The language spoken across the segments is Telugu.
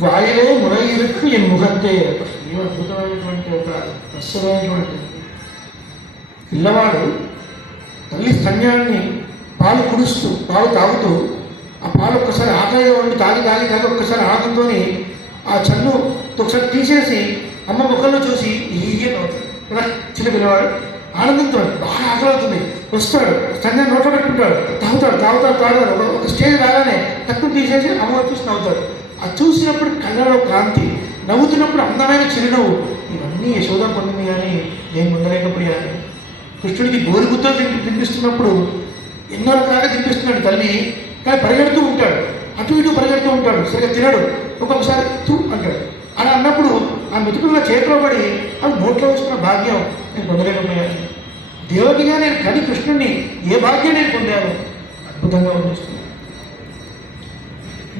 వాయులే మురయిరుకు ఈ ముఖత్తే ఈ అద్భుతమైనటువంటి ఒక అస్సలైనటువంటి పిల్లవాడు తల్లి స్తన్యాన్ని పాలు కుడుస్తూ పాలు తాగుతూ ఆ పాలు ఒక్కసారి ఆకలిగా ఉండి తాగి తాగి తాగి ఒక్కసారి ఆనందంతో ఆ చన్ను ఒకసారి తీసేసి అమ్మ ముఖంలో చూసి ఈయన చిన్న పిల్లవాడు ఆనందంతో బాగా ఆకలవుతుంది. వస్తాడు స్తన్యాన్ని నోట్లో పెట్టుకుంటాడు తాగుతాడు తాగుతాడు తాగుతాడు. ఒక- ఒక స్టేజ్ రాగానే తక్కువ తీసేసి అమ్మ చూసి నవ్వుతాడు అది చూసినప్పుడు కళ్ళలో కాంతి నవ్వుతున్నప్పుడు అందమైన చిరునవ్వు. ఇవన్నీ యశోద పొందింది కానీ నేను పొందలేకపోయాను కృష్ణుడికి గోరుగుతో తిని తినిపిస్తున్నప్పుడు ఎన్నో రకాలుగా తినిపిస్తున్నాడు తల్లి. కానీ పరిగెడుతూ ఉంటాడు. అటు ఇటు పరిగెడుతూ ఉంటాడు. సరిగ్గా తినడు. ఒక్కొక్కసారి తూ అంటాడు. అలా అన్నప్పుడు ఆ మెతుకుల్లో చేతిలో పడి అవి నోట్లో వేసుకున్న భాగ్యం నేను పొందలేకపోయాను. దేవకిగా నేను కని కృష్ణుడిని ఏ భాగ్యం నేను పొందాను? అద్భుతంగా వర్ణిస్తున్నాను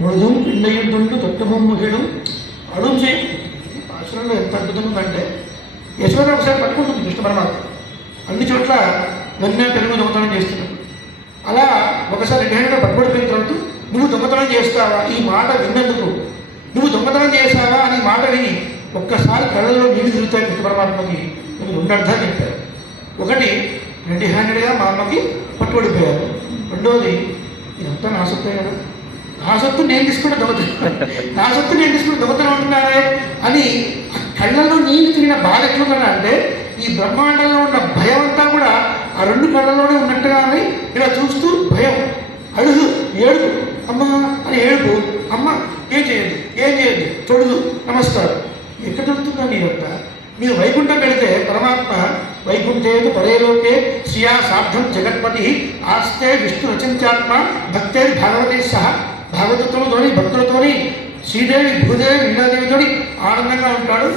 ముడుదుం పిండయుద్ధుండు తొట్టబొమ్మహిడు అడుగు చేయి. ఆశ్రమంలో ఎంత అద్భుతంగా ఉందంటే యశోద ఒకసారి పట్టుకుంటుంది కృష్ణ పరమాత్మ. అన్ని చోట్ల వెన్న పెరుగు దొంగతనం చేస్తున్నాడు. అలా ఒకసారి రెండు పట్టుబడిపోయిన తర్వాత నువ్వు దొంగతనం చేస్తావా? ఈ మాట విన్నందుకు? నువ్వు దొంగతనం చేస్తావా అని మాట విని ఒక్కసారి కళ్ళల్లో నీళ్ళు తిరుగుతాయి కృష్ణ పరమాత్మకి. నేను రెండు అర్థాలు చెప్పారు. ఒకటి రెడీ హ్యాండెడ్గా మా అమ్మకి పట్టుబడిపోయారు రెండోది ఇదంతా నా కదా. నా సొత్తు నేను తీసుకుంటే దొంగతనం నా సొత్తు నేను తీసుకుంటే దొంగతనం ఉంటున్నారే అని కళ్ళల్లో నీళ్ళు తిరిగిన బాధ ఎట్లుందన్నా అంటే ఈ బ్రహ్మాండంలో ఉన్న భయం అంతా కూడా ఆ రెండు కళ్ళలోనే అని ఇలా చూస్తూ భయం. అడుగు ఏడుపు. అమ్మ అని ఏడుపు. అమ్మ ఏం చేయదు ఏం చేయదు తొడుదు నమస్కారం. ఎక్కడ దొరుకుతుందా యొక్క మీరు వైకుంఠం వెళితే పరమాత్మ వైకుంఠేదు పరేలోకే శ్రియా సార్థం జగత్పతి ఆస్తే విష్ణు రచించాత్మ భక్తే భాగవతే సహా భాగవతతోని భక్తులతోని శ్రీదేవి భూదేవి లీలాదేవితోని ఆనందంగా ఉంటాడు.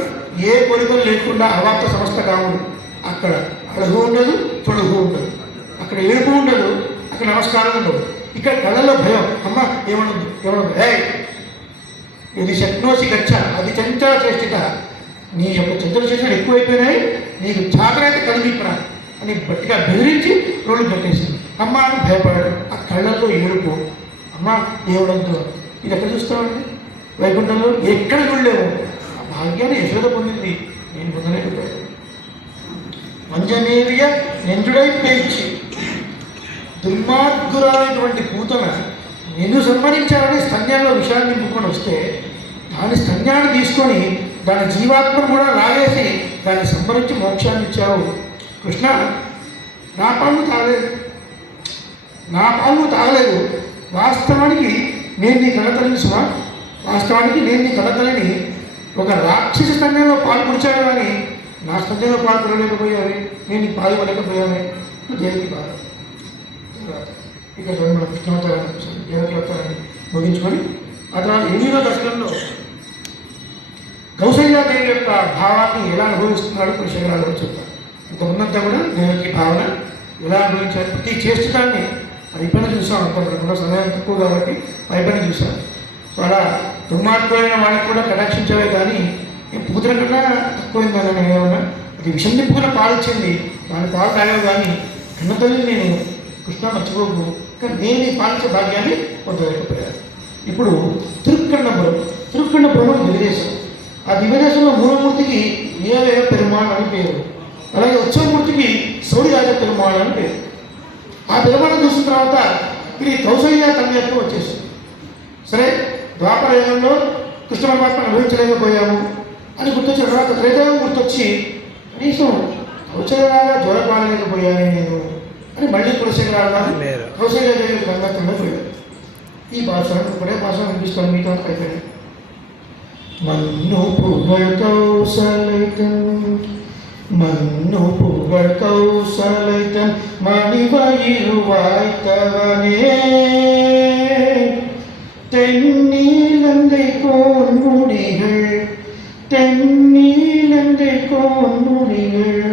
ఏ కొడుకులు లేకుండా అవాప్త సంస్థ కావుడు అక్కడ అడుగు ఉండదు తొడుగు ఉండదు. అక్కడ ఏడుపు ఉండదు అక్కడ నమస్కారం ఉండదు. ఇక్కడ కళలో భయం. అమ్మ ఏమనదు ఏమనదు ఏ ఇది శక్నోసి గచ్చ అది చంచల చేష్టిత. నీ యొక్క చంచల చేసిన ఎక్కువైపోయినాయి నీకు జాగ్రత్త కలిగిక్కడ అని గట్టిగా బెదిరించి రోడ్లు కట్టేసింది. అమ్మ అని భయపడాడు. ఆ కళ్ళల్లో ఏడుపు. అమ్మ దేవుడంతో ఇది ఎక్కడ చూస్తామండి వైకుంఠంలో ఎక్కడ చూడలేము. ఆ భాగ్యాన్ని యశోద పొందింది. నేను పొందలేకపోయాను. వంజనేవియ నిండుడై పేర్చి దుర్మార్గురాలైనటువంటి పూతన నిన్ను సంహరించాలని స్తన్యాల్లో విషయాన్ని నింపుకొని వస్తే దాని స్తన్యాన్ని తీసుకొని దాని జీవాత్మను కూడా లాగేసి దాన్ని సంహరించి మోక్షాన్ని ఇచ్చావు. కృష్ణ నా పాము తాగలేదు. నా పాము తాగలేదు. వాస్తవానికి నేను నీ కన్నతల్లిని సుమా వాస్తవానికి నేను నీ కన్నతల్లిని ఒక రాక్షస స్తన్యంలో పాలు అని కానీ నా స్తన్యంలో పాల్పడలేకపోయావే నేను నీకు పాలు పడలేకపోయావే బాధ? తర్వాత ఇక్కడ మన కృష్ణావతారాన్ని చూసాం ముగించుకొని ఆ తర్వాత ఎనిమిదో దశకంలో కౌశల్యాదేవి యొక్క భావాన్ని ఎలా అనుభవిస్తున్నాడో కొన్ని శిఖరాలు చెప్తాను. ఉన్నంత కూడా దేవకి భావన ఎలా అనుభవించారు ప్రతి చేష్టాన్ని అయిపోయిన చూసాం అనుకుంటున్నా సమయం తక్కువ కాబట్టి అయిపోయిన చూసాం. సో అలా దుర్మార్గులైన వాళ్ళకి కూడా కటాక్షించవే కానీ పూతల కన్నా తక్కువైంది అని ఏమన్నా? అది విషం నింపుకున్న పాలిచ్చింది దాని పాలు తాగేవి కానీ కన్నతల్లి నేను కృష్ణ మర్చిపోకు. కానీ నేను పాలించే భాగ్యాన్ని పొందలేకపోయాను. ఇప్పుడు తిరుక్కన్నపురం తిరుక్కన్నపురం దివ్యదేశం ఆ దివ్యదేశంలో మూలమూర్తికి ఏవే పెరుమాళ్ అని పేరు. అలాగే ఉత్సవమూర్తికి సౌడి రాజ పెరుమాళ్ అని పేరు. ఆ తిరుమల చూసిన తర్వాత ఇది కౌశల్య తల్లి అంటూ వచ్చేసి సరే ద్వాపరయుగంలో కృష్ణ పరమాత్మను అనుభవించలేకపోయాము అని గుర్తొచ్చిన తర్వాత త్రేదేవం గుర్తొచ్చి కనీసం కౌశల్యలాగా జ్వరపాలలేకపోయాను నేను అని మళ్ళీ కులశేఖరాగా కౌశల్య గంగాతంలో పోయాడు ఈ భాష ఇప్పుడే భాష అనిపిస్తాను మీతో అయితే మన్ను పూర్వ కౌశల్యం மன்னு புகழ் கௌசலை தன் மணிவயிறு வாய்த்தவனே தென்னீலந்தை கோன்முடிகள் தென்னீலந்தை கோன்முடிகள்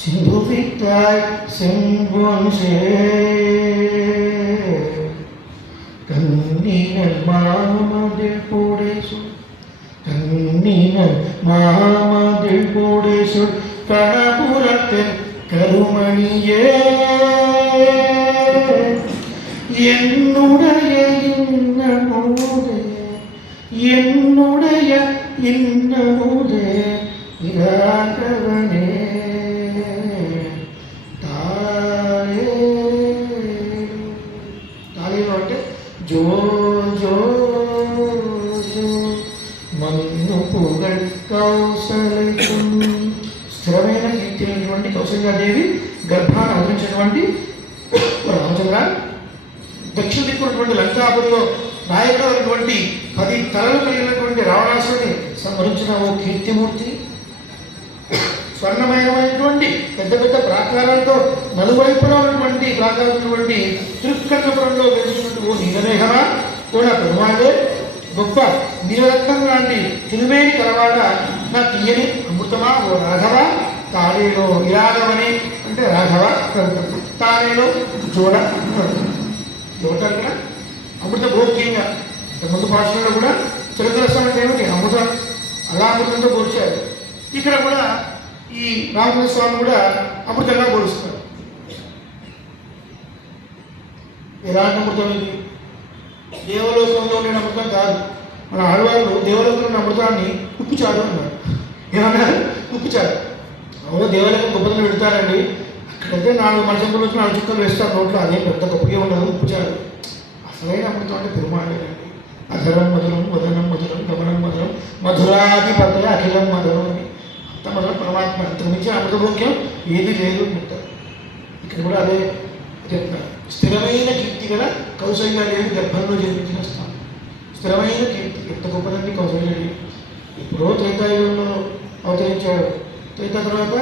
சிந்துவித்தாய் செம்பொன் கண்ணீனல் மாமதில் போடே சொல் கண்ணீனல் மாமதில் போடே சொல் கணபுரத்தில் கருமணியே. என்னுடைய இன்னமோதே என்னுடைய இன்னமோதே இராகவனே. దేవి గర్భాన్ని అవతరించినటువంటి రామచంద్ర. దక్షిణ దిక్కున్నటువంటి లంకాపురిలో నాయకుడు అయినటువంటి పది తలలు కలిగినటువంటి రావణాసుని సంహరించిన ఓ కీర్తిమూర్తి స్వర్ణమయమైనటువంటి పెద్ద పెద్ద ప్రాకారాలతో నలువైపులా ఉన్నటువంటి ప్రాకారమైనటువంటి తిరుక్కన్నపురంలో వెలిసినటువంటి ఓ నీలమేఘమా కూడా పెరుమాళ్ళే గొప్ప నీలరత్నం లాంటి తిరుమేని కలవాడ నా తీయని అమృతమా ఓ రాఘవా. తాళీలో ఇరాఘవని అంటే రాఘవ తాళీలో తాళేలో జోడ జోట అమృత భోగ్యంగా ఇంతకుముందు భాషలో కూడా చిలకరసం అంటే ఏమిటి? అమృతం అలా అమృతంతో పోల్చారు. ఇక్కడ కూడా ఈ రామకృష్ణ స్వామి కూడా అమృతంగా పోలుస్తారు. ఎలాంటి అమృతం ఇది? దేవలోకంలో ఉండే అమృతం కాదు. మన ఆడవాళ్ళు దేవలోకంలో ఉన్న అమృతాన్ని ఉప్పుచారు అన్నారు. ఏమన్నారు? ఉప్పుచారు అవును దేవాలయం గొప్పలు పెడతారండి. అక్కడైతే నాలుగు మనుషుల నుంచి నాలుగు చుక్కలు వేస్తారు నోట్లో అదే పెద్ద గొప్పగా ఉండదు కూర్చారు అసలైన అమృతం అంటే పెరుమాళ్ళేనండి అధరం మధురం వదనం మధురం గమనం మధురం మధురాధిపత అఖిలం మధురం అని. అంత మధురం పరమాత్మ అంత మించి అమృతభోగ్యం ఏది లేదు అంటారు ఇక్కడ కూడా అదే చెప్తారు స్థిరమైన కీర్తి గల కౌశల్యాదేవి గర్భంలో జన్మించిన స్థానం స్థిరమైన కీర్తి. ఎంత గొప్పదండి కౌశల్యాదేవి ఇప్పుడు త్రేతాయుగంలో అవతరించాడు. త్రేత తర్వాత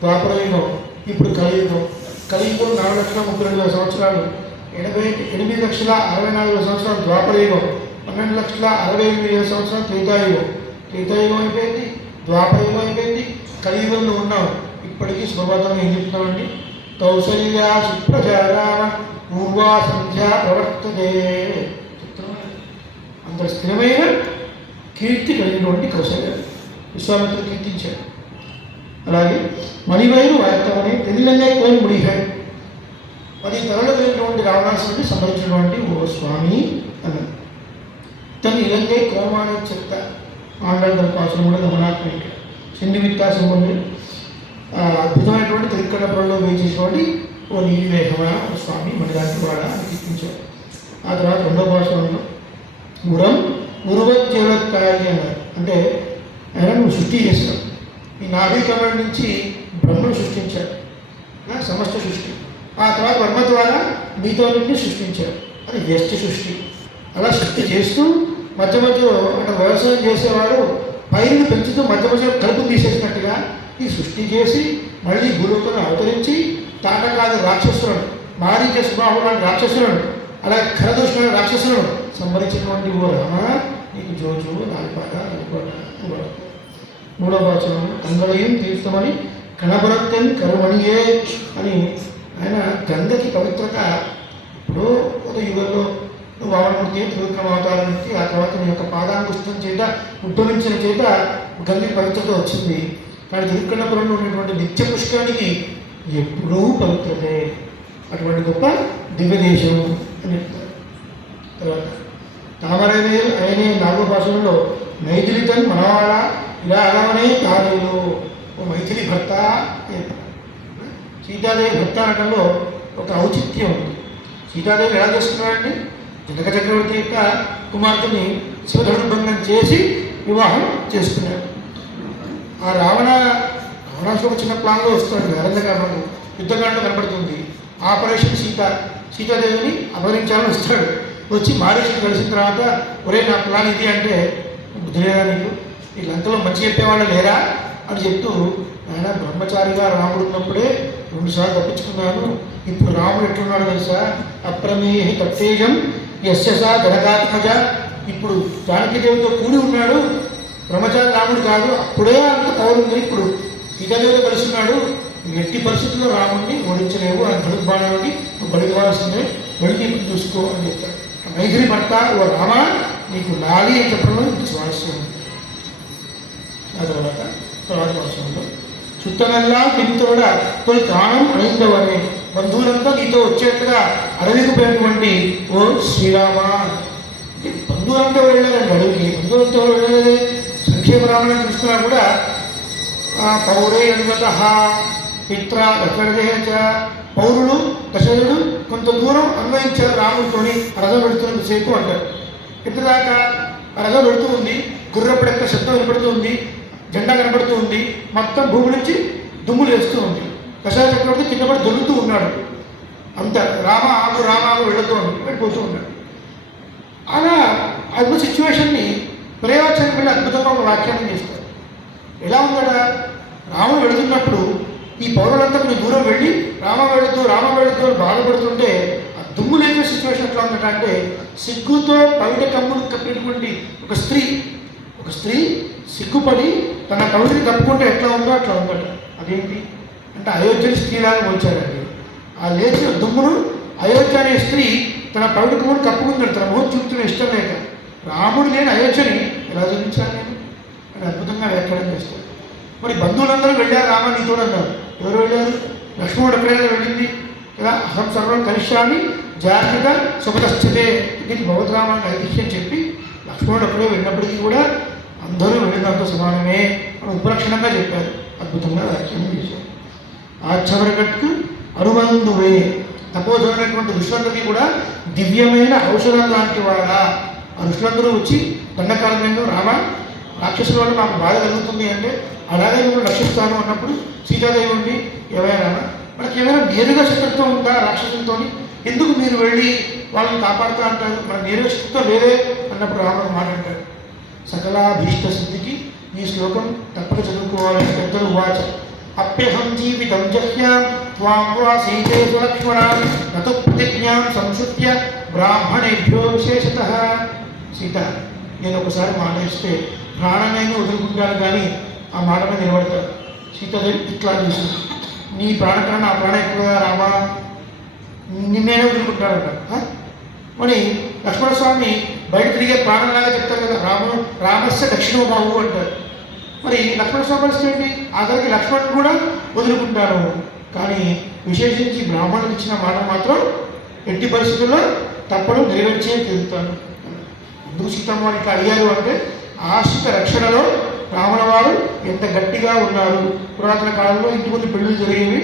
ద్వాపరయుగం ఇప్పుడు కలియుగం. కలియుగం నాలుగు లక్షల ముప్పై రెండు వేల సంవత్సరాలు. ఎనభై ఎనిమిది లక్షల అరవై నాలుగు వేల సంవత్సరాలు ద్వాపరయుగం పన్నెండు లక్షల అరవై ఎనిమిది వేల సంవత్సరాలు త్రేతాయుగం. త్రేతాయుగం అయిపోయింది ద్వాపరయుగం అయిపోయింది. కలియుగంలో ఉన్నాం. ఇప్పటికీ శుభవార్తను ఏం చెప్తామండి కౌశల్యా సుప్రజారామ పూర్వా సంధ్యా ప్రవర్తతే. అంత స్థిరమైన కీర్తి కలిగినటువంటి కౌశల్య విశ్వామిత్రుడు కీర్తించాడు. అలాగే మణివైరు వార్తమని తెలియంగా కోరి ముడిహాడు పది తలలు కలిగినటువంటి రావణాసుడిని సంహరించినటువంటి ఓ స్వామి అన్నాడు. తను ఇలంగే కోమాన చెత్త ఆండాళ్ళ పాసనం కూడా గమనాత్మక సింధి విత్తాసం ఉంది అద్భుతమైనటువంటి తిరుక్కడపురంలో వేచేసినటువంటి ఓ నీలివేహమ ఓ స్వామి మణిరాజు వాడ అని కీర్తించాడు ఆ తర్వాత రెండో భాషలో గురం గురువత్యవత్కారి అన్నారు. అంటే ఆయన నువ్వు సృష్టి చేశావు ఈ నాభీకరణ నుంచి బ్రహ్మను సృష్టించాడు సమస్త సృష్టి. ఆ తర్వాత బ్రహ్మ ద్వారా మీతో నుండి సృష్టించాడు అది వ్యష్టి సృష్టి. అలా సృష్టి చేస్తూ మధ్య మధ్యలో అంటే వ్యవసాయం చేసేవాడు పైరుని పెంచుతూ మధ్య మధ్యలో కలుపు తీసేసినట్టుగా ఈ సృష్టి చేసి మళ్ళీ భూలోకంలో అవతరించి తాటకాది రాక్షసులను మారీచ స్వభావం రాక్షసులను అలాగే ఖరదూషణ రాక్షసులను సంహరించినటువంటి ఓ రామ నీకు జోజు నాలుపాట నలుపాట మూడో వచనం కంగళయం తీర్థమని కనబరత్తని కరుమణియే అని ఆయన గంధకి పవిత్రత ఇప్పుడు ఒక యుగంలో నువ్వు వామనమూర్తి త్రివిక్రమ ఎత్తి ఆ తర్వాత నీ యొక్క పాదాంగుష్టం చేత ఉద్భవించిన చేత గంధకి పవిత్రత వచ్చింది. కానీ తిరుక్కన్నపురంలో ఉన్నటువంటి నిత్య పుష్కరానికి ఎప్పుడూ పవిత్రతే. అటువంటి గొప్ప దివ్యదేశం అని చెప్తారు. తర్వాత తామరనే ఆయనే నాలుగో భాషల్లో మైథిలితన్ మనవాడ ఇలా అలానే కాలేలు ఓ మైథిలి భర్త సీతాదేవి భర్త అనడంలో ఒక ఔచిత్యం ఉంది. సీతాదేవి ఎలా చేస్తున్నారండి జనక చక్రవర్తి యొక్క కుమార్తెని శివధనుర్భంగం చేసి వివాహం చేస్తున్నారు ఆ రావణ రావణాసుడు చిన్న ప్లాన్లో వస్తాడు అరంధకాండలో యుద్ధకాండలో కనబడుతుంది ఆపరేషన్ సీత సీతాదేవిని అపహరించాలని వస్తాడు. వచ్చి మారేసి కలిసిన తర్వాత ఒరే నా ప్లాన్ ఇది అంటే బుద్ధిలేదా నీకు? ఈ లంకలో మంచి చెప్పేవాళ్ళు లేరా? అని చెప్తూ ఆయన బ్రహ్మచారిగా రాముడు ఉన్నప్పుడే రెండుసార్లు తప్పించుకున్నాను. ఇప్పుడు రాముడు ఎట్లున్నాడు తెలుసా? అప్రమేయ తత్తేజం యశస జనకాత్మజ. ఇప్పుడు జానకీదేవితో కూడి ఉన్నాడు. బ్రహ్మచారి రాముడు కాదు. అప్పుడే అంత పౌరుంది ఇప్పుడు సీతాదేవితో కలిసి ఉన్నాడు. ఎట్టి పరిస్థితుల్లో రాముడిని ఓడించలేవు. ఆయన బడుగు బాణాలని బడికి వాల్సిందే బడికి చూసుకో అని చెప్తాడు. మైథిలి భర్త ఓ రామ నీకు లాలి అని చెప్పడంలో స్వారస్యం ఉంది. తర్వాత తర్వాత వర్షంలో చుట్టనల్లా పిలితోడ తొలి తాణం అణిందవనే బంధువులంతా నీతో వచ్చేట్లుగా అడవికిపోయినటువంటి ఓ శ్రీరామ. బంధువులంతా ఎవరు వెళ్ళారండి అడవికి? బంధువులంతా ఎవరు సంక్షేమ రామాయణం చూస్తున్నా కూడా పౌరే అనుగత పిత్ర దశరథేచ పౌరుడు దశరథుడు కొంత దూరం అన్వయించారు రాముడితోని రథం పెడుతున్నంతసేపు అంటారు. ఇంతదాకా రథం పెడుతూ ఉంది గుర్రపడెక్క శబ్దం వినపడుతూ ఉంది జెండా కనబడుతూ ఉంది. మొత్తం భూమి నుంచి దుమ్ములు వేస్తూ ఉంది. దశరథ చక్రవర్తి కింద పడి దొరుకుతూ ఉన్నాడు. అంత రామ ఆకు రామ ఆకు వెళ్ళతూ ఉన్నాడు వెళ్ళిపోతూ ఉన్నాడు. అలా అద్భుత సిచ్యువేషన్ని ప్రేవచన వెళ్ళి అద్భుతంగా ఒక వ్యాఖ్యానం చేస్తారు. ఎలా ఉందట? రాముడు వెళుతున్నప్పుడు ఈ పౌరులంతా కొంచెం దూరం వెళ్ళి రామ వెళుతూ రామ వెళుతూ బాధపడుతుంటే ఆ దుమ్ము లేని సిచ్యువేషన్ ఎట్లా ఉందట అంటే సిగ్గుతో పవిట కమ్ములు కప్పినటువంటి ఒక స్త్రీ ఒక స్త్రీ సిగ్గుపడి తన పవిటిని కప్పుకుంటే ఎట్లా ఉందో అట్లా ఉందట. అదేంటి? అంటే అయోధ్యని స్త్రీలాగా వచ్చారండి ఆ లేచిన దుమ్మును అయోధ్య అనే స్త్రీ తన పవిట కూడా కప్పుకుందాడు తన మొహం చూపుతున్న ఇష్టం లేక. రాముడు లేని అయోధ్యని ఎలా చూపించాలి నేను? అని అద్భుతంగా వ్యాఖ్యానం చేస్తారు. మరి బంధువులందరూ వెళ్ళారు రామ నీతో అన్నారు. ఎవరు వెళ్ళారు? లక్ష్మణుడు ఎక్కడైనా వెళ్ళింది ఇలా అహం సర్వం కలిశాన్ని జాగ్రత్త సుఖదస్థితే ఇది భగవద్రామానికి ఐతిహ్యం చెప్పి లక్ష్మణుడు ఎప్పుడో వెళ్ళినప్పటికీ కూడా అందరూ వెళ్ళినంత సమానమే అని ఉపలక్షణంగా చెప్పారు. అద్భుతంగా వ్యాఖ్యానం చేశారు. ఆచమరగట్టు అనుబంధువే. తపోధమైనటువంటి ఋషులందరికీ కూడా దివ్యమైన ఔషధం లాంటి వాడా? ఆ ఋషులందరూ వచ్చి దండకారణంగా రామ రాక్షసుల వల్ల నాకు బాధ కలుగుతుంది అంటే అలాగే మిమ్మల్ని రక్షిస్తాను అన్నప్పుడు సీతాదేవుడిని ఏమైనా మనకి ఏమైనా నేరుగా శత్రుత్వం ఉందా రాక్షసులతో ఎందుకు మీరు వెళ్ళి వాళ్ళని కాపాడుతా అంటారు? మన నేరుగా శత్రుత్వం లేదే అన్నప్పుడు రాముడు మాట్లాడతారు సకలాభీష్ట సిద్ధికి ఈ శ్లోకం తప్పక చదువుకోవాలని పెద్దలు వాచ. అప్యహం జీవితం జహ్యాం త్వాం వా సీతే సులక్ష్మణ నతు ప్రతిజ్ఞాం సంశుద్ధ్య బ్రాహ్మణేభ్యో విశేషత. సీత నేను ఒకసారి మానేస్తే ప్రాణమైన వదులుకుంటాను కానీ ఆ మాట మీద నిలబడతాను సీతాదేవి ఇట్లా చూసింది నీ ప్రాణకన్నా ఆ ప్రాణ ఎక్కువగా రామా నిన్నేనే వదులుకుంటాడంట ఆ? మరి లక్ష్మణస్వామి బయట తిరిగే ప్రాణంలాగా చెప్తారు కదా రామ రామస్య దక్షిణ బాబు అంటారు. మరి లక్ష్మణ సమస్య ఏంటి? అతనికి లక్ష్మణ్ కూడా వదులుకుంటాను కానీ విశేషించి బ్రాహ్మణులకు ఇచ్చిన మాట మాత్రం ఎట్టి పరిస్థితుల్లో తప్పడం నెరవేర్చే తిరుగుతాను ఎందుకు సీతమ్మ ఇట్లా అడిగారు అంటే ఆశ్రిత రక్షణలో రావణ వారు ఎంత గట్టిగా ఉన్నారు. పురాతన కాలంలో ఇంటి ముందు పెళ్ళిళ్ళు జరిగేవి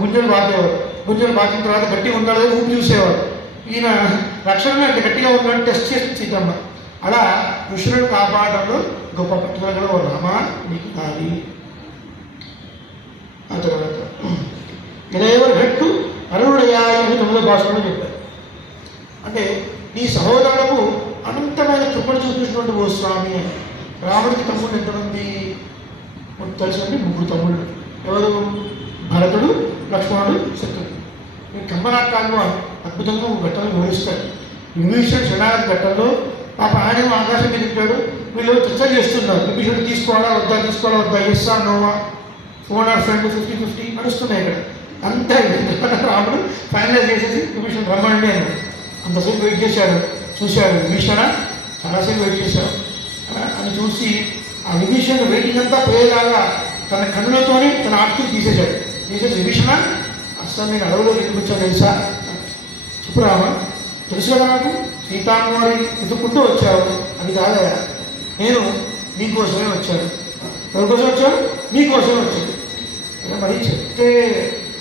గుంజలు బాతేవారు. గుంజలు బాతిన తర్వాత గట్టిగా ఉన్నారో ఊపి చూసేవారు. ఈయన రక్షణ ఎంత గట్టిగా ఉన్నాడని టెస్ట్ చేసి సీతమ్మ. అలా ఋషులను కాపాడడంలో గొప్ప పట్టుదల కూడా ఓ రామ నీకు కాదు ఆ తర్వాత ఇదేవరు గట్టు అరుణుడయాయ అని తొమ్మిదో భాషలో చెప్పారు. అంటే నీ సహోదరులకు అనంతమైన కృపను చూపించినటువంటి ఓ స్వామి. రాముడికి తమ్ముడు ఎంతమంది? మనకు ముగ్గురు తమ్ముళ్ళు. ఎవరు? భరతుడు లక్ష్మణుడు శత్రుడు. ఈ అద్భుతంగా ఒక ఘట్టను వివరిస్తాడు విభీషణ శరణాగతి ఘట్టంలో పాప ఆయన ఆకాశం మీద ఉంటాడు వీళ్ళు చర్చ చేస్తున్నారు. విభీషణుడు తీసుకోవాలా వద్దా? తీసుకోవాలా వద్దా? ఎస్సా Noah phone or friend fifty fifty నడుస్తున్నాయి ఇక్కడ. అంతా రాముడు ఫైనలైజ్ చేసేసి విభీషణ రమ్మండి అని అంతసేపు వెయిట్ చేశాడు. చూశాడు. విభీషణ చాలాసేపు వెయిట్ చేశాడు. అని చూసి ఆ విభీషణ వెయిటింగ్ అంతా పోయేలాగా తన కన్నులతోనే తన ఆర్తి తీసేశాడు. తీసేసి విభీషణ అస్సలు నేను అడవిలో ఎందుకు తెలుసా? చెప్పు రామ తెలుసు కదా నాకు సీతామ్మవారి ఎదుర్కొంటూ వచ్చావు అది కాదయా నేను మీకోసమే వచ్చాను. ఎవరికోసం వచ్చాను మీకోసమే వచ్చాను. మరి చెప్తే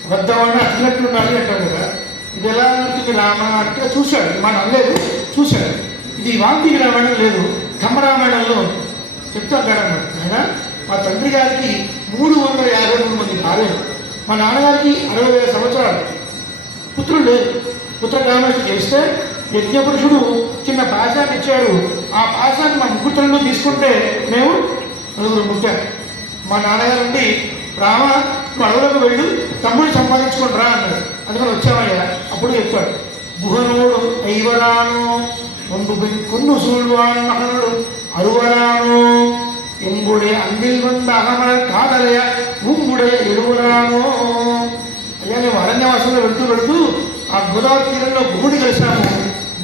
అబద్ధమని అట్లట్టు అంటారు కదా. ఇది ఎలా ఉంటుంది? రామ అంటే చూశాడు. ఈ మాట అనలేదు చూశాడు. ఇది వాల్మీకి రామాయణం లేదు కమ్మ చెప్తా ఉంది. ఆయన మా తండ్రి గారికి మూడు వందల యాభై మూడు మంది భార్యలు. మా నాన్నగారికి అరవై వేల సంవత్సరాలు. పుత్రుడు లేదు. ఉత్తరకాండకి చేస్తే యజ్ఞపురుషుడు చిన్న పాశాన్ని ఇచ్చాడు ఆ పాశాన్ని మా ముగ్గురులో తీసుకుంటే మేము నలుగురు ముట్టాం మా నాన్నగారు ఉండి రామ నువ్వు అడవులకు వెళ్ళి తమ్ముడు సంపాదించుకోండి రా అన్నాడు. అందుకని వచ్చామయ్యా. అప్పుడు చెప్తాడు గుహనోడు ఐవరాను ఒంబు కొన్ను సూழ்వాన్ మహనుడు అరువరాను ఎంగుడే అంగిల్ వంద అహమర కాదలయ ఉంగుడే ఎరువరాను. అయ్యా మేము అరణ్యవాసంలో వెళ్తూ పెడుతూ ఆ గోదావరి తీరంలో గుహుడి కలిసాము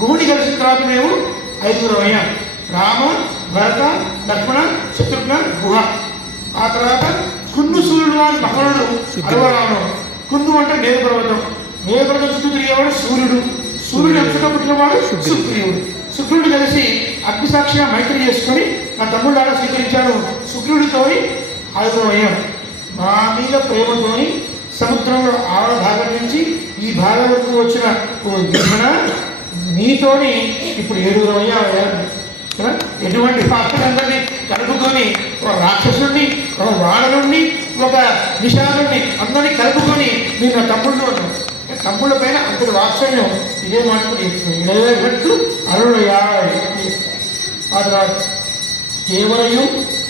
గుహుడి కలిసిన తర్వాత మేము ఐదుగురం అయ్యాం. రామ భరత లక్ష్మణ శత్రుఘ్న గుహ. ఆ తర్వాత కున్ను సూర్యుడు వారి మహనుడు అరవరాను. కున్ను అంటే మేఘపర్వతం మేఘపర్వతం చుట్టూ తిరిగేవాడు సూర్యుడు. సూర్యుడు అంతటా పుట్టినవాడు సుగ్రీవుడు శుక్రుడు. కలిసి అగ్నిసాక్షిగా మైత్రి చేసుకొని నా తమ్ముళ్ళారా స్వీకరించాను శుక్రుడితోని ఆయుధం అయ్యాను మా మీద ప్రేమతోని సముద్రంలో ఆడ భాగం నుంచి ఈ భాగం వరకు వచ్చిన ఓ నీతోని ఇప్పుడు ఏడుగురు అయ్యారు. ఎటువంటి పాత్రలందరినీ కలుపుకొని ఒక రాక్షసుడిని ఒక వానరుణ్ణి ఒక విషాదుణ్ణి అందరినీ కలుపుకొని మీరు నా తమ్ముళ్ళు అన్నారు తమ్ముళ్ళ పైన అంతటి వాత్సల్యం ఇదే మాటలు ఇడవేటట్టు అరుణయా ఆ తర్వాత కేవలయం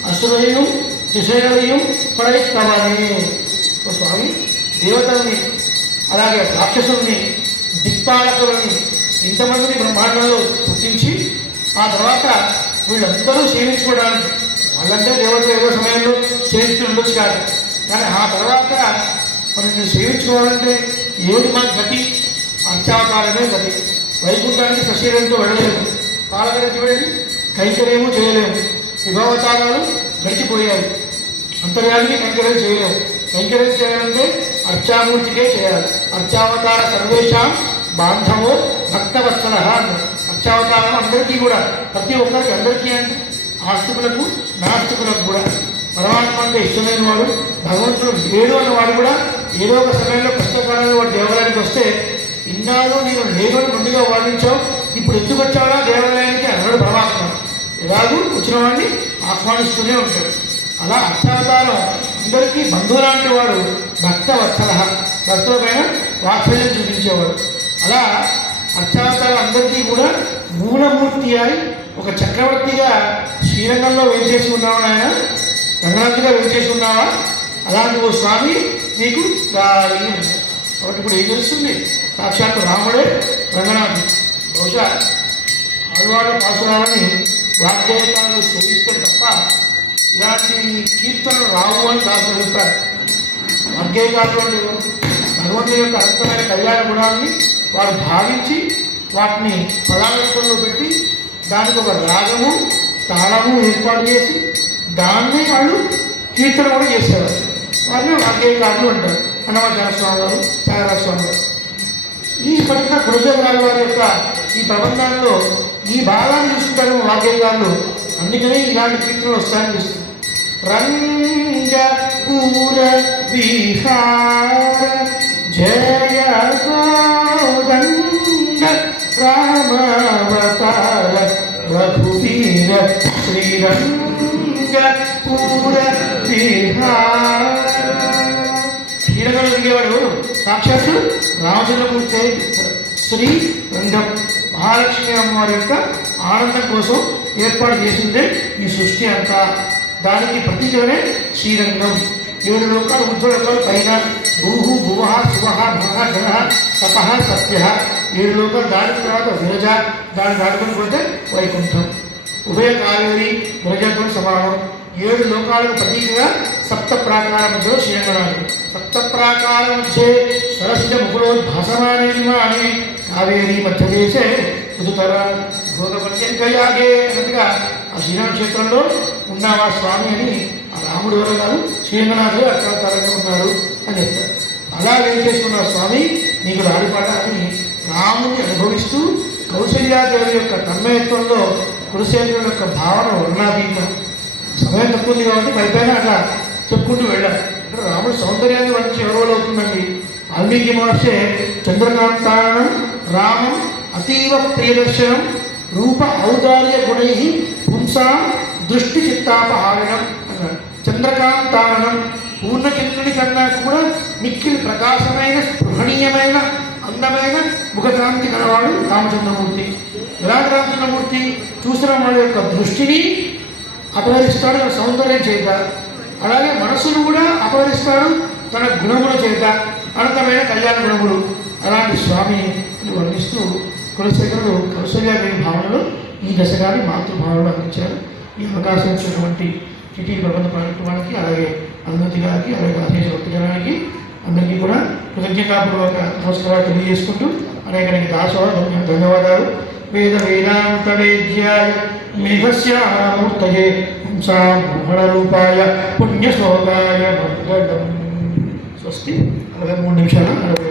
అసురయం దిశయలయం ప్రయత్నమని. స్వామి దేవతల్ని అలాగే రాక్షసుల్ని దిక్పాలకులని ఇంతమందిని బ్రహ్మాండంలో పుట్టించి ఆ తర్వాత వీళ్ళందరూ సేవించుకోవడానికి వాళ్ళంటే దేవతలు ఏదో సమయంలో క్షీణించుకుని ఉండొచ్చు కాదు. కానీ ఆ తర్వాత మనం నేను సేవించుకోవాలంటే ఏడు మా గతి అర్చావతారమే గతి. వైకుంఠానికి సశీలంతో వెళ్ళలేము. పాలకడ చూడండి కైకర్యము చేయలేము. విభావతారాలు గడిచిపోయాయి అంతర్యానికి కైకర్యం చేయలేము. కైకర్యం చేయాలంటే అర్చామూర్తికే చేయాలి అర్చావతార సర్వేషాం బాంధవో భక్తవత్సల అన్నారు అర్చావతారం అందరికీ కూడా ప్రతి ఒక్కరికి అందరికీ అంటే ఆస్తికులకు నాస్తికులకు కూడా. పరమాత్మ అంటే ఇష్టమైన వాడు భగవంతుడు లేడు అన్నవాడు కూడా ఏదో ఒక సమయంలో కష్టకాలంలో వాడు దేవాలయానికి వస్తే ఇన్నాళ్ళు నేను లేదని ముందుగా వాదించావు ఇప్పుడు ఎందుకు వచ్చావా దేవాలయానికి? అన్నాడు పరమాత్మ. ఎలాగూ వచ్చిన వాడిని ఆహ్వానిస్తూనే ఉంటాడు. అలా అర్థావతారం అందరికీ బంధువులాంటి వాడు భక్త వత్సల భక్తుల పైన వాత్సల్యం చూపించేవాడు అలా అర్థావతారం అందరికీ కూడా మూలమూర్తి అయి ఒక చక్రవర్తిగా శ్రీరంగంలో వేచేసి ఉన్నావా ఆయన రంగనాథుగా వేచేసి ఉన్నావా? అలాంటి ఓ స్వామి నీకు గాలి కాబట్టి ఇప్పుడు ఏం తెలుస్తుంది? సాక్షాత్ రాముడే రంగనాథుడు. బహుశా ఆళ్వాళ్ళ పాసురాలని వాగ్దేవతలు సేవిస్తే తప్ప ఇలాంటి కీర్తనలు రావు అని దాని అభిప్రాయం. అంతేకాటువంటి భగవంతుని యొక్క అద్భుతమైన కళ్యాణ గుణాన్ని వారు భావించి వాటిని పదార్థంలో పెట్టి దానికి ఒక రాగము తాళము ఏర్పాటు చేసి దాన్నే వాళ్ళు కీర్తన కూడా చేసేవారు వారిని వాగ్దేవతాలు అంటారు. అన్నమాచార స్వామి వారు త్యాగరాజ స్వామి వారు. ఈ పట్టిన కులశేఖరాల వారి యొక్క ఈ ప్రబంధాల్లో ఈ భాగాన్ని చూసుకుంటారు వాక్యగాళ్ళు అందుకనే ఇలాంటి కీర్తనలు వస్తాయని చూస్తుంది రంగ పూర విహార జయ గోదండ రామావతార రఘువీర శ్రీరంగ పూర విహార ఈరగలు తిరిగేవాడు సాక్షాత్తు రామచంద్రమూర్తి శ్రీ రంగం మహాలక్ష్మి అమ్మవారి యొక్క ఆనందం కోసం ఏర్పాటు చేసిందే ఈ సృష్టి అంతా. దానికి ప్రతీకనే శ్రీరంగం ఏడు లోకాలు ఉజ్వల లోకాలు పైన భూహు భువ శుభ భవ గణ తప సత్య ఏడు లోకాలు దాటిన తర్వాత విరజ దాన్ని దాటుకొని పోతే వైకుంఠం ఉభయ కావేరి విరజతో సమానం ఏడు లోకాలకు ప్రతీకగా సప్త ప్రాకార మధ్యలో శ్రీరంగనాథు సప్త ప్రాకార మధ్యే సరసిజ ముకులోద్భాసమానే కావేరి మధ్యదేశే ఉదుతర భోగపర్యంకయాగే అన్నట్టుగా ఆ శ్రీరామ క్షేత్రంలో ఉన్నావా స్వామి అని ఆ రాముడు ఎవరు కాదు శ్రీరంగనాథుడు అక్కడ ఉన్నారు అని చెప్తారు అలా వేచేసుకున్న స్వామి? నీకు రాడిపాట అని రాముని అనుభవిస్తూ కౌశల్యాదేవి యొక్క తన్మయత్వంలో కులశేఖరుల యొక్క భావన వర్ణాతీతం. సమయం తక్కువ ఉంది కాబట్టి పైపైన అట్లా చెప్పుకుంటూ వెళ్ళాలి. అంటే రాముడు సౌందర్యాన్ని వచ్చి ఎవరోలు అవుతుందండి? వాల్మీకి మహర్షే చంద్రకాంతానం రామం అతీవ ప్రియదర్శనం రూప ఔదార్య గుణై పుంసాం దృష్టి చిత్తాపహారణం అన్నాడు చంద్రకాంతానం పూర్ణచంద్రుడి కన్నా కూడా మిక్కిలి ప్రకాశమైన స్పృహణీయమైన అందమైన ముఖకాంతి గలవాడు రామచంద్రమూర్తి. ఎలా రామచంద్రమూర్తి? చూసిన వాళ్ళ యొక్క దృష్టిని అపహరిస్తాడు తన సౌందర్యం చేత. అలాగే మనసును కూడా అపహరిస్తాడు తన గుణముల చేత. అనంతమైన కళ్యాణ గుణములు. అలాంటి స్వామిని వర్ణిస్తూ కులశేఖరుడు కౌశల్యాదేవి భావనలో ఈ దశగాని మాతృభావనలు అందించారు. ఈ అవకాశం ఇచ్చినటువంటి టిటి ప్రబంధ ప్రభుత్వానికి అలాగే అనుమతి గారికి అలాగే అశేష భక్తుజనానికి అందరికీ కూడా కృతజ్ఞతాపూర్వక నమస్కారాలు తెలియజేసుకుంటూ అనేక అనేక దాసో ధన్యవాదాలు. వేద వేదాంత వేద్యాయ హంసా హంసాం రూపాయ పుణ్యశ్లోకాయ మంగళం. స్వస్తి. నలభై మూడు నిమిషాలు నలభై